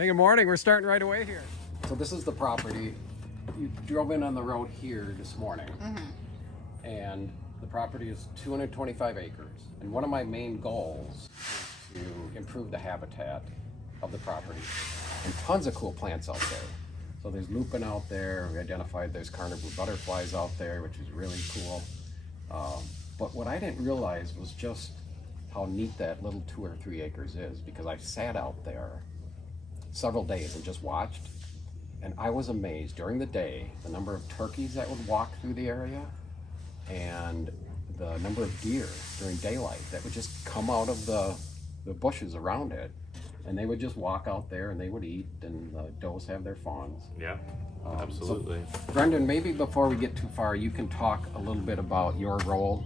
Hey, good morning. We're starting right away here. So this is the property. You drove in on the road here this morning, and the property is 225 acres. And one of my main goals is to improve the habitat of the property. And tons of cool plants out there. So there's lupine out there. We identified there's Karner blue butterflies out there, which is really cool. But what I didn't realize was just how neat that little 2 or 3 acres is, because I sat out there several days and just watched, and I was amazed during the day the number of turkeys that would walk through the area and the number of deer during daylight that would just come out of the bushes around it, and they would just walk out there and they would eat, and the does have their fawns. Yeah, absolutely. So, Brendan, maybe before we get too far, you can talk a little bit about your role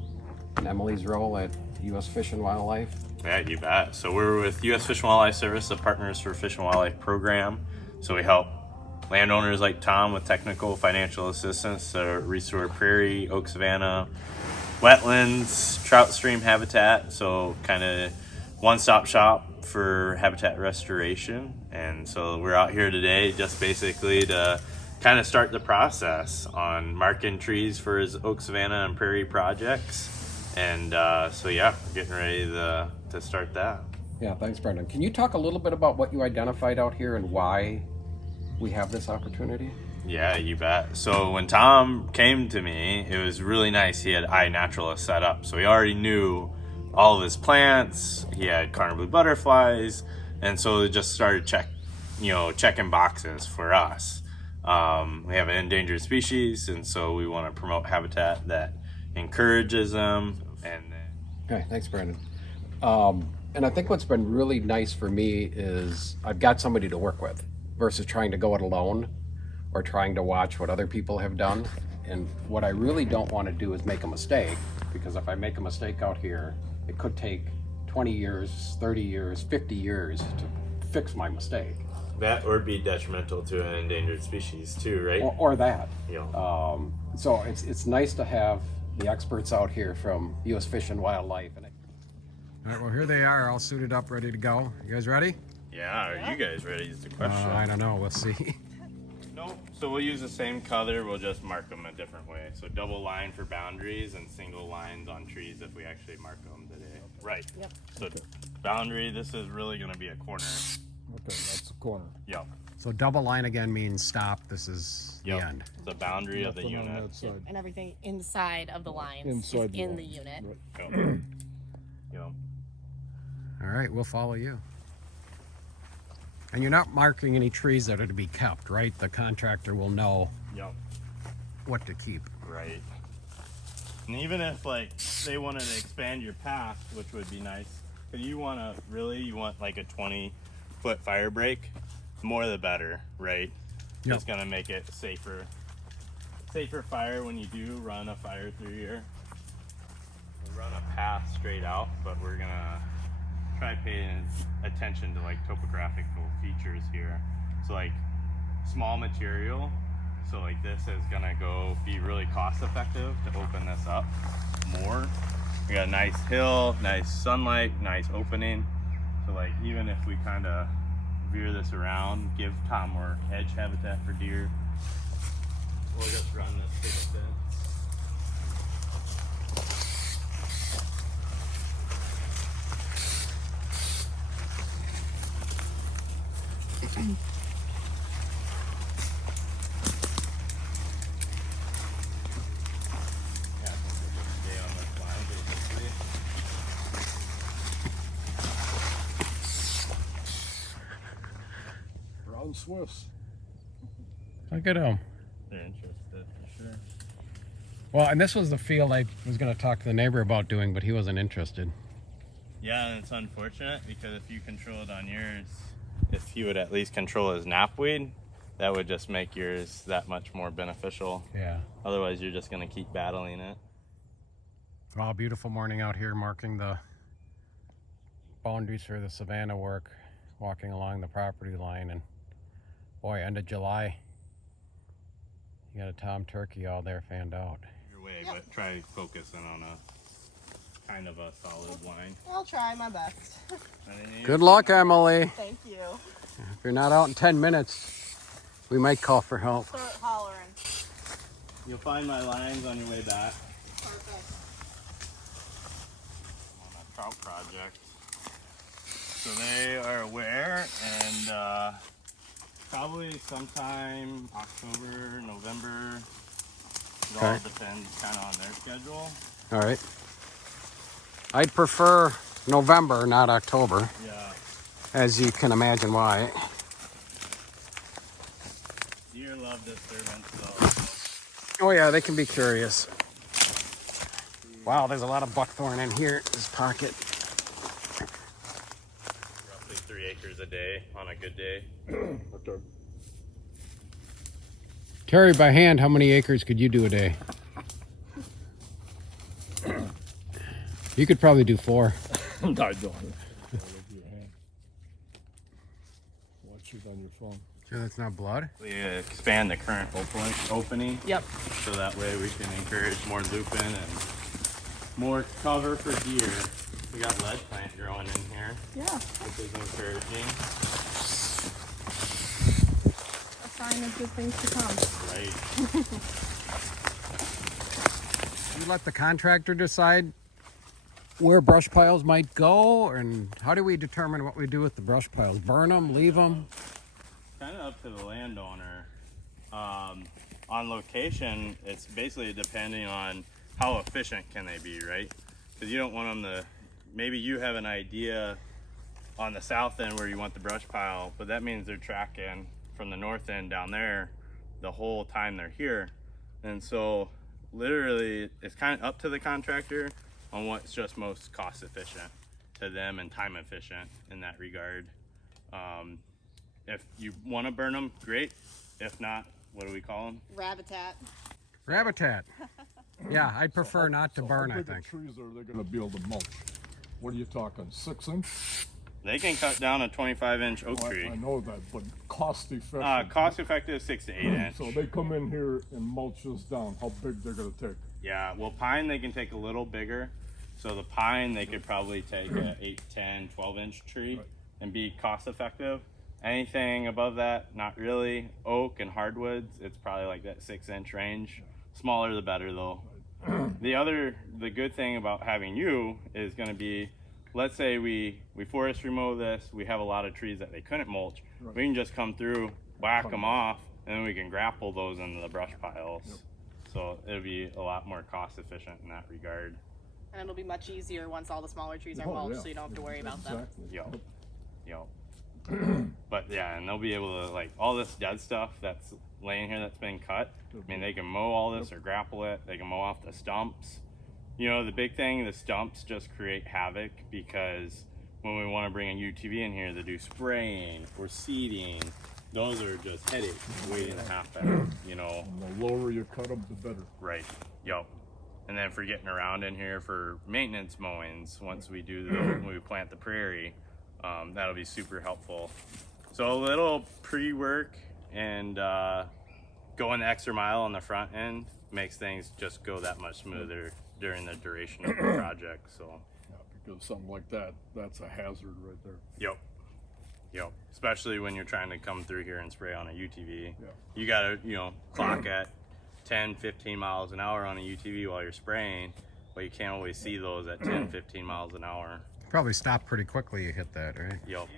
and Emily's role at U.S. Fish and Wildlife. Yeah, you bet. So we're with U.S. Fish and Wildlife Service, the Partners for Fish and Wildlife program. So we help landowners like Tom with technical financial assistance to restore prairie, Oak Savanna, wetlands, trout stream habitat. So kind of one-stop shop for habitat restoration. And so we're out here today just basically to kind of start the process on marking trees for his Oak Savanna and prairie projects. And so yeah, we're getting ready to start that. Yeah, thanks, Brendan. Can you talk a little bit about what you identified out here and why we have this opportunity? Yeah, you bet. So when Tom came to me, it was really nice. He had iNaturalist set up. So he already knew all of his plants. He had Karner blue butterflies. And so it just started checking boxes for us. We have an endangered species, and so we want to promote habitat that encourages them. Okay, thanks, Brandon. And I think what's been really nice for me is I've got somebody to work with versus trying to go it alone or trying to watch what other people have done. And what I really don't want to do is make a mistake, because if I make a mistake out here, it could take 20 years, 30 years, 50 years to fix my mistake. That would be detrimental to an endangered species too, right? Or that. Yeah. So it's nice to have the experts out here from U.S. Fish and Wildlife. All right, well, here they are, all suited up, ready to go. You guys ready? Yeah, are you guys ready is the question. I don't know, we'll see. No, so we'll use the same color, we'll just mark them a different way. So double line for boundaries and single lines on trees if we actually mark them today. Right. Yep. So boundary, this is really going to be a corner. Okay, that's the corner. Yep. So double line again means stop, this is the Yep. end. The boundary of the Nothing on unit. that side. And everything inside of the lines Inside is the in line. the unit. Right. Yep. Yep. All right, we'll follow you. And you're not marking any trees that are to be kept, right? The contractor will know Yep. what to keep. Right. And even if they wanted to expand your path, which would be nice, because you want like a 20-foot fire break, more the better, right? Yep. It's gonna make it safer fire when you do run a fire through here. We'll run a path straight out, but we're gonna try paying attention to topographical features here. So small material, so this is gonna be really cost effective to open this up more. We got a nice hill, nice sunlight, nice opening. So even if we kind of veer this around, give Tom more edge habitat for deer, we'll just run this to the fence. Brown Swifts. Look at them. They're interested for sure. Well, and this was the field I was going to talk to the neighbor about doing, but he wasn't interested. Yeah, and it's unfortunate because if you control it on yours, if he would at least control his knapweed, that would just make yours that much more beneficial. Yeah. Otherwise, you're just going to keep battling it. Well, beautiful morning out here, marking the boundaries for the Savanna work, walking along the property line, and boy, end of July, you got a tom turkey all there fanned out. Your way, but try focusing on a kind of a solid line. I'll try my best. Good luck, Emily. Thank you. If you're not out in 10 minutes, we might call for help. Start hollering. You'll find my lines on your way back. Perfect. On a trout project. So they are aware, and probably sometime October, November. It all Okay. depends kind of on their schedule. All right. I'd prefer November, not October, Yeah. as you can imagine why. Deer love disturbance though. Oh yeah, they can be curious. Wow, there's a lot of buckthorn in here, this pocket. Roughly 3 acres a day on a good day. Okay. Terry, by hand, how many acres could you do a day? You could probably do 4. I don't. Watch it on your phone. Sure that's not blood? We expand the current opening. Yep. So that way we can encourage more lupine and more cover for deer. We got lead plant growing in here, Yeah. which is encouraging. A sign of good things to come. Right. You let the contractor decide where brush piles might go, and how do we determine what we do with the brush piles? Burn them, leave them? Kind of up to the landowner. On location, it's basically depending on how efficient can they be, right? Because you don't want them to, maybe you have an idea on the south end where you want the brush pile, but that means they're tracking from the north end down there the whole time they're here. And so literally it's kind of up to the contractor on what's just most cost efficient to them and time efficient in that regard. If you want to burn them, great. If not, what do we call them? Rabbitat. Rabbitat. Yeah, I'd prefer not to burn, I How big think. of trees are they going to be able to mulch? What are you talking, 6 inch? They can cut down a 25-inch oak Oh, tree. I know that, but cost effective. Cost effective 6 to 8 inch. So they come in here and mulch this down. How big they're going to take? Yeah, well, pine they can take a little bigger. So the pine they could probably take a 8, 10, 12-inch tree Right. and be cost effective. Anything above that, not really. Oak and hardwoods, it's probably like that 6-inch range. Smaller the better though. The good thing about having you is going to be, let's say we forest remow this, we have a lot of trees that they couldn't mulch. Right. We can just come through, whack them off, and then we can grapple those into the brush piles. Yep. So it'll be a lot more cost efficient in that regard. And it'll be much easier once all the smaller trees are Oh, mulched, yeah. so you don't have to worry about them. Exactly. Yo. Yo. But yeah, and they'll be able to, like, all this dead stuff that's laying here that's been cut, I mean, they can mow all this or grapple it. They can mow off the stumps. You know, the big thing, the stumps just create havoc because when we want to bring a UTV in here to do spraying or seeding, those are just headaches waiting to happen, you know. And the lower you cut them, the better. Right. Yup. And then for getting around in here for maintenance mowings, once we do when we plant the prairie, that'll be super helpful. So a little pre-work and going the extra mile on the front end makes things just go that much smoother during the duration of the project. So. Yeah, because something like that, that's a hazard right there. Yep. Yep. Especially when you're trying to come through here and spray on a UTV. Yeah. You gotta, clock at 10, 15 miles an hour on a UTV while you're spraying, but you can't always see those at 10, 15 miles an hour. Probably stop pretty quickly you hit that, right? Yep.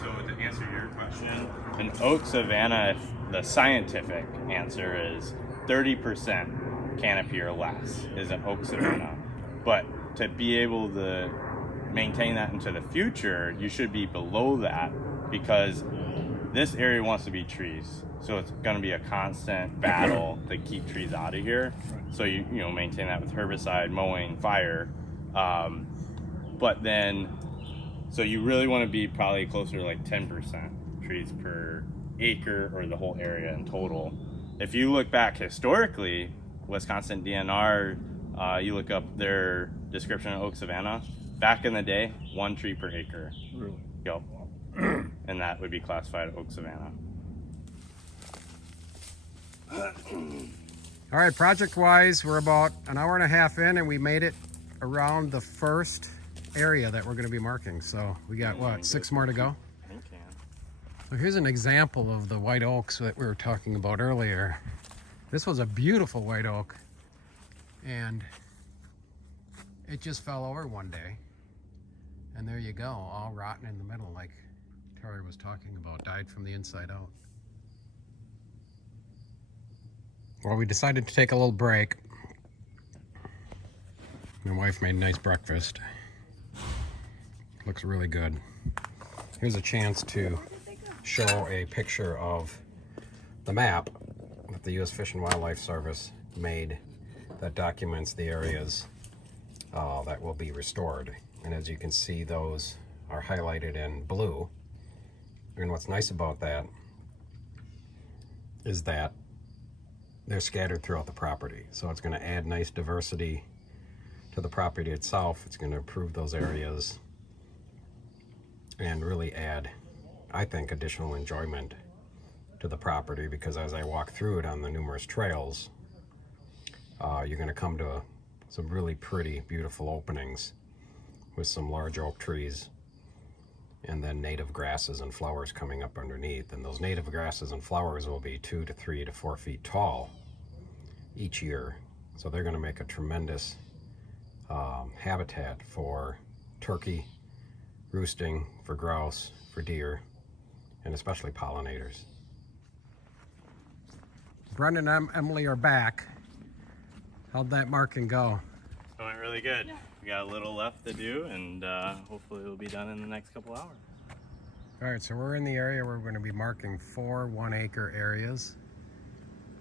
So to answer your question, in Oak Savanna, the scientific answer is 30% canopy or less is an Oak Savanna. But to be able to maintain that into the future, you should be below that because this area wants to be trees. So it's going to be a constant battle to keep trees out of here. So you maintain that with herbicide, mowing, fire. But then, so you really want to be probably closer to like 10% trees per acre or the whole area in total. If you look back historically, Wisconsin DNR, you look up their description of Oak Savanna, back in the day, 1 tree per acre. Really? Yep. And that would be classified Oak Savanna. All right, project-wise, we're about an hour and a half in, and we made it around the first area that we're going to be marking. So we got, what, 6 more to go? I think can. So here's an example of the white oaks that we were talking about earlier. This was a beautiful white oak, and it just fell over one day. And there you go, all rotten in the middle, like Terry was talking about, died from the inside out. Well, we decided to take a little break. My wife made a nice breakfast. Looks really good. Here's a chance to show a picture of the map that the U.S. Fish and Wildlife Service made that documents the areas that will be restored. And as you can see, those are highlighted in blue. And what's nice about that is that they're scattered throughout the property. So it's going to add nice diversity to the property itself. It's going to improve those areas and really add, I think, additional enjoyment to the property, because as I walk through it on the numerous trails, you're going to come to some really pretty, beautiful openings with some large oak trees and then native grasses and flowers coming up underneath. And those native grasses and flowers will be 2 to 3 to 4 feet tall each year. So they're going to make a tremendous habitat for turkey, roosting, for grouse, for deer, and especially pollinators. Brendan and Emily are back. How'd that marking go? It went really good. Yeah. We got a little left to do, and hopefully it'll be done in the next couple hours. All right, so we're in the area where we're going to be marking 4 1-acre areas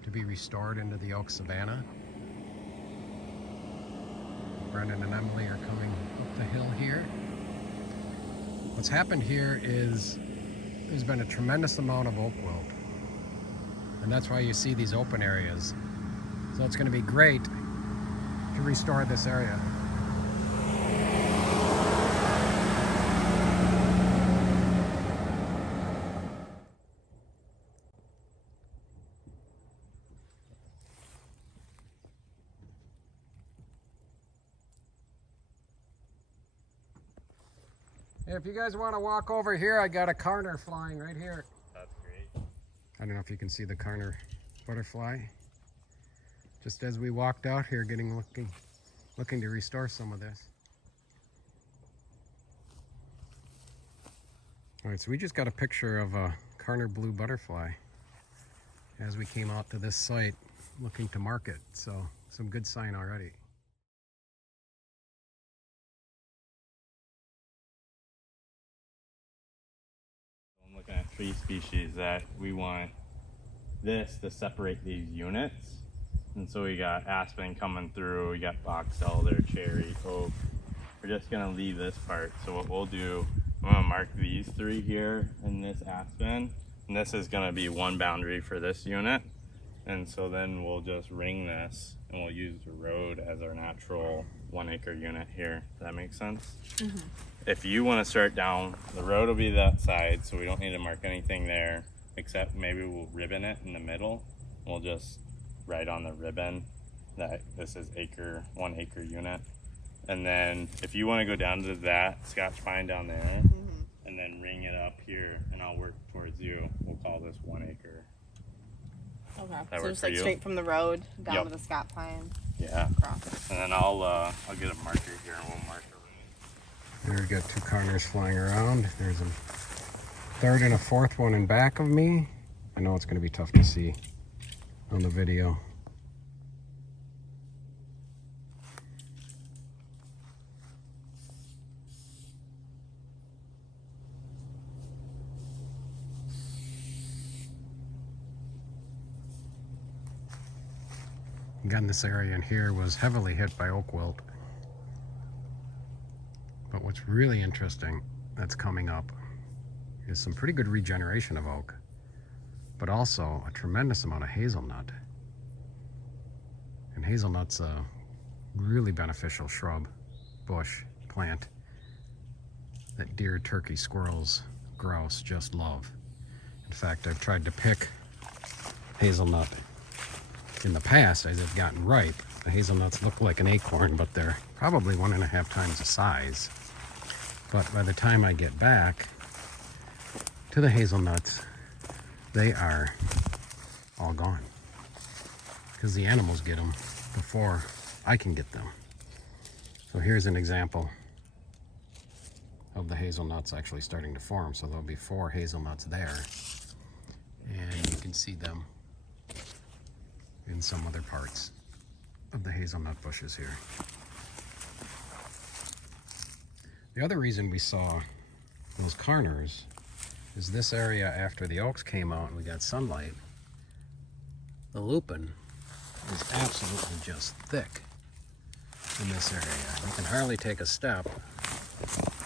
to be restored into the Oak Savanna. Brendan and Emily are coming up the hill here. What's happened here is there's been a tremendous amount of oak wilt, and that's why you see these open areas. So it's going to be great to restore this area. If you guys want to walk over here, I got a Karner flying right here. That's great. I don't know if you can see the Karner butterfly. Just as we walked out here, looking to restore some of this. All right, so we just got a picture of a Karner blue butterfly as we came out to this site looking to mark it. So some good sign already. I'm looking at 3 species that we want this to separate these units. And so we got aspen coming through, we got box elder, cherry, oak. We're just gonna leave this part. So what we'll do, I'm gonna mark these 3 here in this aspen, and this is gonna be one boundary for this unit. And so then we'll just ring this, and we'll use the road as our natural 1-acre unit here. Does that make sense? Mm-hmm. If you want to start down, the road will be that side, so we don't need to mark anything there, except maybe we'll ribbon it in the middle. We'll just write on the ribbon that this is 1-acre unit. And then if you want to go down to that Scotch pine down there, and then ring it up here, and I'll work towards you, we'll call this 1-acre. Okay. That So work just for like you? straight from the road down Yep. to the Scott pine. Yeah. Across. And then I'll get a marker here, and we'll mark it. There we got 2 Karners flying around. There's a 3rd and a 4th one in back of me. I know it's going to be tough to see on the video. Again, this area in here was heavily hit by oak wilt. But what's really interesting that's coming up is some pretty good regeneration of oak, but also a tremendous amount of hazelnut. And hazelnut's a really beneficial shrub, bush, plant that deer, turkey, squirrels, grouse just love. In fact, I've tried to pick hazelnut in the past as they've gotten ripe. The hazelnuts look like an acorn, but they're probably 1.5 times the size. But by the time I get back, to the hazelnuts, they are all gone because the animals get them before I can get them. So here's an example of the hazelnuts actually starting to form. So there'll be 4 hazelnuts there, and you can see them in some other parts of the hazelnut bushes here. The other reason we saw those Karners is this area after the oaks came out and we got sunlight, the lupine is absolutely just thick in this area. You can hardly take a step.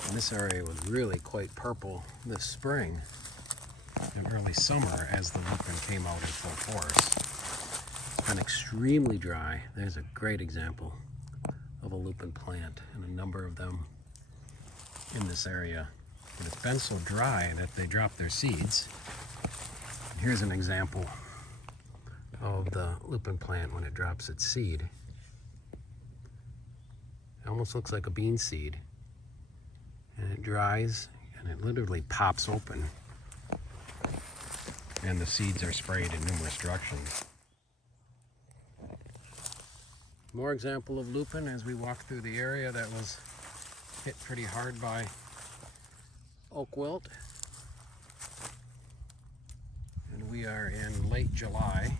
And this area was really quite purple this spring and early summer as the lupine came out in full force. It's been extremely dry. There's a great example of a lupine plant and a number of them in this area. But it's been so dry that they drop their seeds. And here's an example of the lupine plant when it drops its seed. It almost looks like a bean seed. And it dries and it literally pops open. And the seeds are sprayed in numerous directions. More example of lupine as we walk through the area that was hit pretty hard by oak wilt. And we are in late July,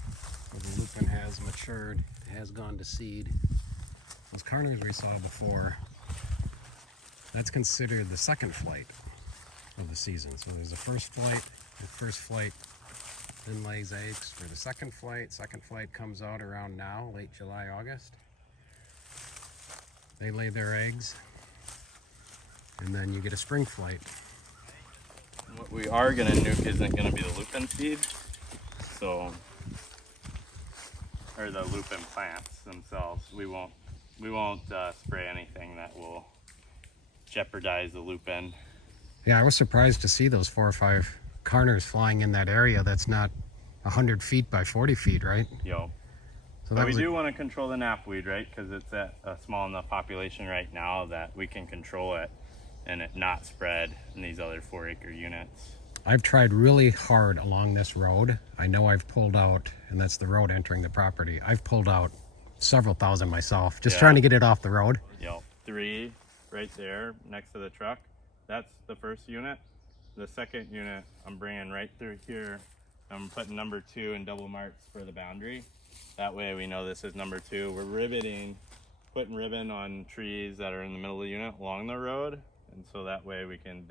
where the lupine has matured, it has gone to seed. Those Karners we saw before, that's considered the second flight of the season. So there's a first flight, the first flight then lays eggs for the second flight. Second flight comes out around now, late July, August. They lay their eggs, and then you get a spring flight. What we are going to nuke isn't going to be the lupine seed, so, or the lupine plants themselves. We won't spray anything that will jeopardize the lupine. Yeah, I was surprised to see those 4 or 5 Karners flying in that area that's not 100 feet by 40 feet, right? Yo. So But we do want to control the knapweed, right? Because it's at a small enough population right now that we can control it and it not spread in these other 4-acre units. I've tried really hard along this road. I know I've pulled out, and that's the road entering the property. I've pulled out several thousand myself, just trying to get it off the road. Yep, 3 right there next to the truck. That's the first unit. The second unit I'm bringing right through here. I'm putting number 2 in double marks for the boundary. That way we know this is number 2. We're ribbiting, putting ribbon on trees that are in the middle of the unit along the road. And so that way we can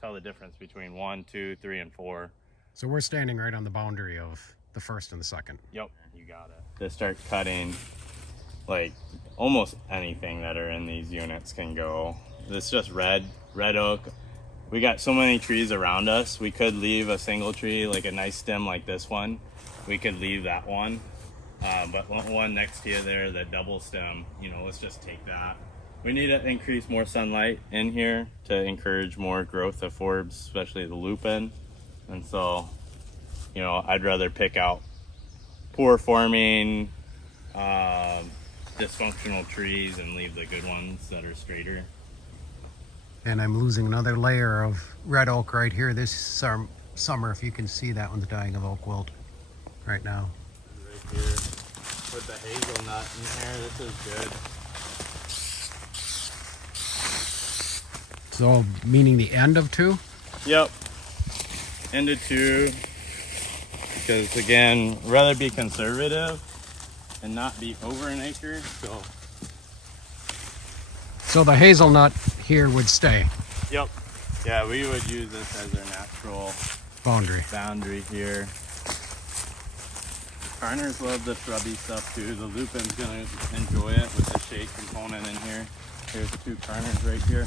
tell the difference between 1, 2, 3, and 4. So we're standing right on the boundary of the first and the second. Yep, you got it. To start cutting, like almost anything that are in these units can go. It's just red oak. We got so many trees around us. We could leave a single tree, like a nice stem like this one. We could leave that one. But one next to you there, the double stem, let's just take that. We need to increase more sunlight in here to encourage more growth of forbs, especially the lupine. And so, I'd rather pick out poor forming, dysfunctional trees and leave the good ones that are straighter. And I'm losing another layer of red oak right here this summer, if you can see that one's dying of oak wilt right now. Right here with the hazelnut in here, this is good. So, meaning the end of 2? Yep, end of 2, because again, rather be conservative and not be over an acre, So the hazelnut here would stay. Yep, yeah, we would use this as our natural boundary here. Karners love the shrubby stuff too. The lupine's gonna enjoy it with the shade component in here. Here's 2 Karners right here.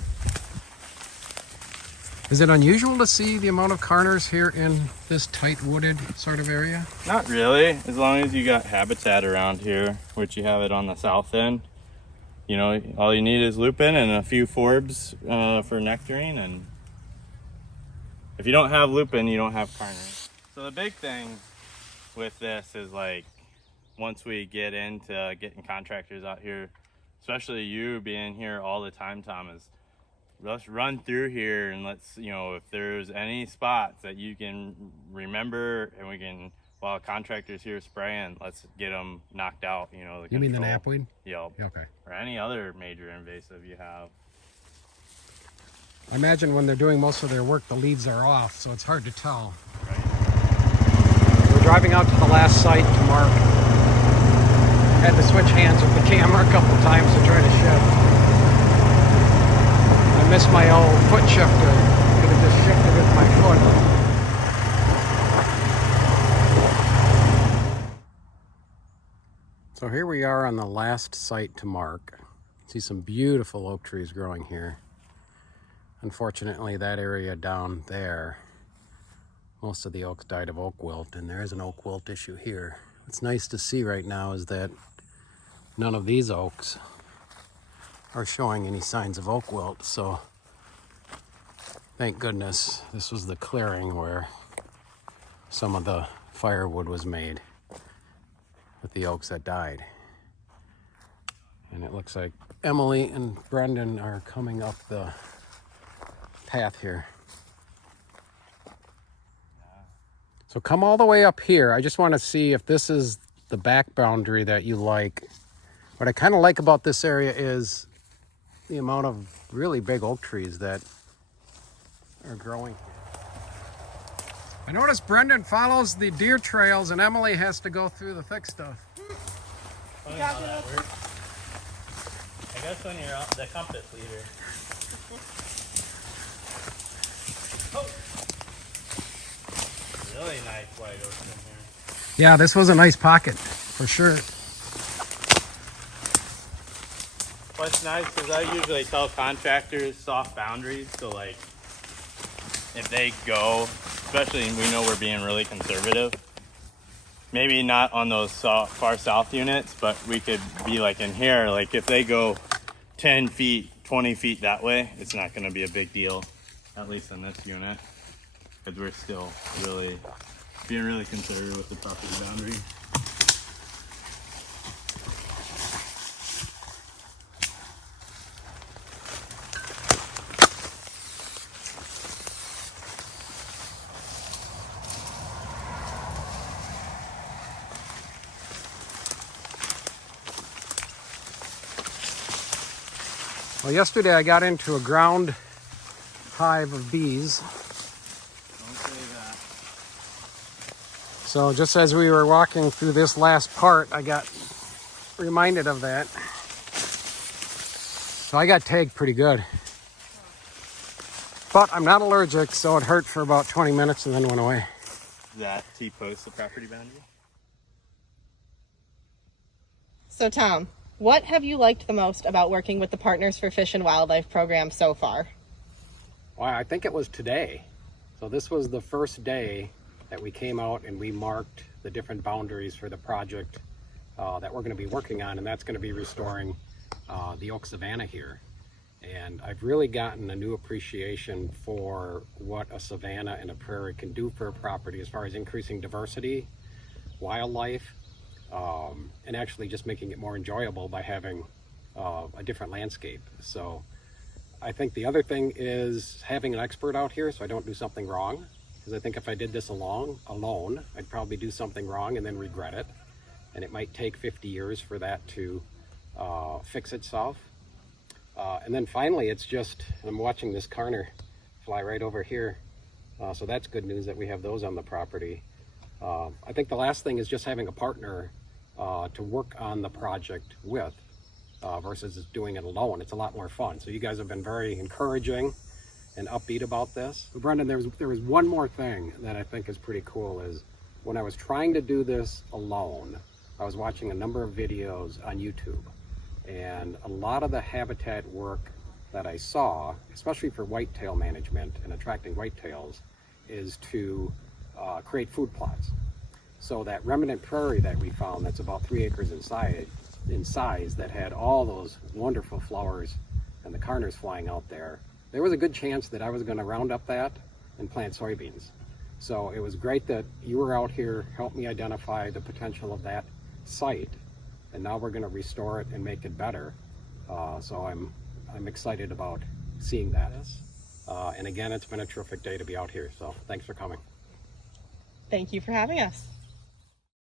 Is it unusual to see the amount of Karners here in this tight wooded sort of area? Not really, as long as you got habitat around here, which you have it on the south end. All you need is lupine and a few forbs for nectarine, and if you don't have lupine, you don't have Karner. So the big thing with this is, like, once we get into getting contractors out here, especially you being here all the time, Tom, is let's run through here and let's, you know, if there's any spots that you can remember and we can, while contractors here spraying, let's get them knocked out, you know. You mean the knapweed? Yep. Yeah, okay. Or any other major invasive you have. I imagine when they're doing most of their work, the leaves are off, so it's hard to tell. Right. We're driving out to the last site to mark. Had to switch hands with the camera a couple times to try to shift. I missed my old foot shifter. Could have just shifted with my foot. So here we are on the last site to mark. See some beautiful oak trees growing here. Unfortunately, that area down there, most of the oaks died of oak wilt, and there is an oak wilt issue here. What's nice to see right now is that none of these oaks are showing any signs of oak wilt, so thank goodness this was the clearing where some of the firewood was made with the oaks that died. And it looks like Emily and Brendan are coming up the path here. So come all the way up here. I just want to see if this is the back boundary that you like. What I kind of like about this area is the amount of really big oak trees that are growing here. I noticed Brendan follows the deer trails and Emily has to go through the thick stuff. Funny how that works. I guess when you're the compass leader. Oh. Really nice white oak in here. Yeah, this was a nice pocket for sure. What's nice is I usually tell contractors soft boundaries, so like if they go, especially we know we're being really conservative, maybe not on those far south units, but we could be like in here, like if they go 10 feet, 20 feet that way, it's not going to be a big deal, at least in this unit, because we're still really being really conservative with the property boundary. Well, yesterday I got into a ground hive of bees. Don't say that. So just as we were walking through this last part, I got reminded of that. So I got tagged pretty good. But I'm not allergic, so it hurt for about 20 minutes and then went away. Is that T-post the property boundary? So Tom, what have you liked the most about working with the Partners for Fish and Wildlife program so far? Well, I think it was today. So this was the first day that we came out and we marked the different boundaries for the project that we're going to be working on, and that's going to be restoring the Oak Savanna here. And I've really gotten a new appreciation for what a savanna and a prairie can do for a property as far as increasing diversity, wildlife, and actually just making it more enjoyable by having a different landscape. So I think the other thing is having an expert out here so I don't do something wrong, because I think if I did this alone, I'd probably do something wrong and then regret it. And it might take 50 years for that to fix itself. And then finally, it's just, I'm watching this Karner fly right over here. So that's good news that we have those on the property. I think the last thing is just having a partner to work on the project with versus just doing it alone. It's a lot more fun. So you guys have been very encouraging and upbeat about this. But Brendan, there was one more thing that I think is pretty cool is when I was trying to do this alone, I was watching a number of videos on YouTube. And a lot of the habitat work that I saw, especially for whitetail management and attracting whitetails, is to create food plots. So that remnant prairie that we found, that's about 3 acres in size, that had all those wonderful flowers and the Karners flying out there, there was a good chance that I was going to round up that and plant soybeans. So it was great that you were out here, helped me identify the potential of that site, and now we're going to restore it and make it better. So I'm excited about seeing that. And again, it's been a terrific day to be out here, so thanks for coming. Thank you for having us.